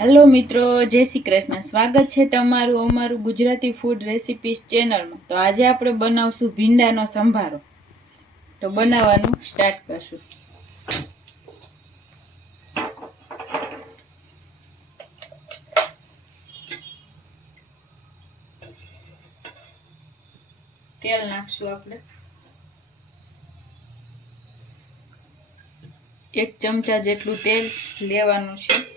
Hello મિત્રો, જય શ્રી કૃષ્ણ. સ્વાગત છે તમારું અમારું ગુજરાતી ફૂડ રેસિપીસ ચેનલમાં તો આજે આપણે બનાવશું ભીંડાનો સંભારો. તો બનાવવાનું સ્ટાર્ટ કરશું. તેલ નાખશું આપણે. એક ચમચા જેટલું તેલ લેવાનું છે.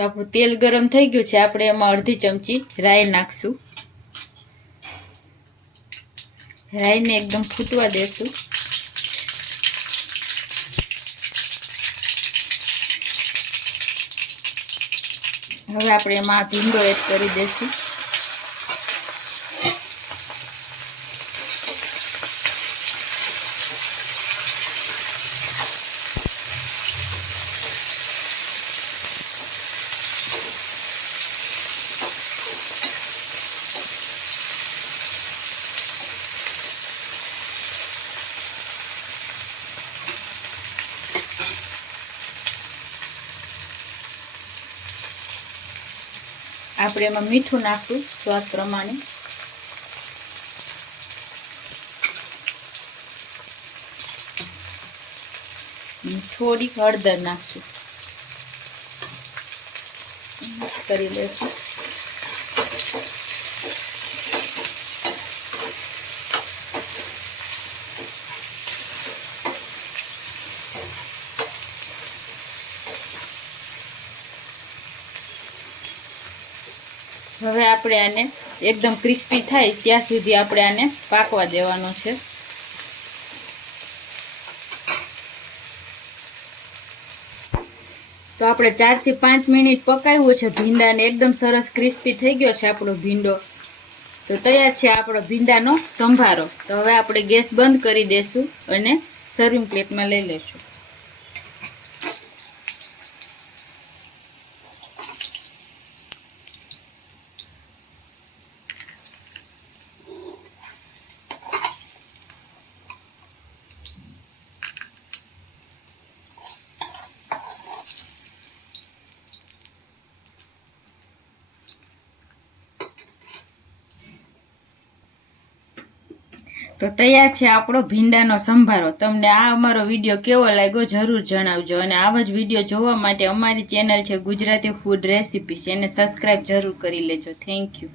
તો આપણું તેલ ગરમ થઈ ગયું છે. આપણે એમાં અડધી ચમચી રાઈ નાખશું. રાઈને એકદમ ફૂટવા દેશું. હવે આપણે એમાં ભીંડો એડ કરી દઈશું આપણે એમાં મીઠું નાખશું સ્વાદ પ્રમાણે. થોડીક હળદર નાખશું. કરી લેશું. હવે આપણે આને એકદમ ક્રિસ્પી થાય ત્યાં સુધી આપણે આને પાકવા દેવાનો છે. તો આપણે ચારથી પાંચ મિનિટ પકાવ્યું છે. ભીંડાને એકદમ સરસ ક્રિસ્પી થઈ ગયો છે આપણો ભીંડો. તો તૈયાર છે આપણો ભીંડાનો સંભારો. તો હવે આપણે ગેસ બંધ કરી દઈશું અને સર્વિંગ પ્લેટમાં લઈ લઈશું. તો તૈયાર છે આપણો ભીંડાનો સંભારો. તમને આ અમારો વીડિયો કેવો લાગ્યો જરૂર જણાવજો. અને આવા જ વીડિયો જોવા માટે અમારી ચેનલ છે ગુજરાતી ફૂડ રેસિપીસ એને સબસ્ક્રાઈબ જરૂર કરી લેજો. Thank you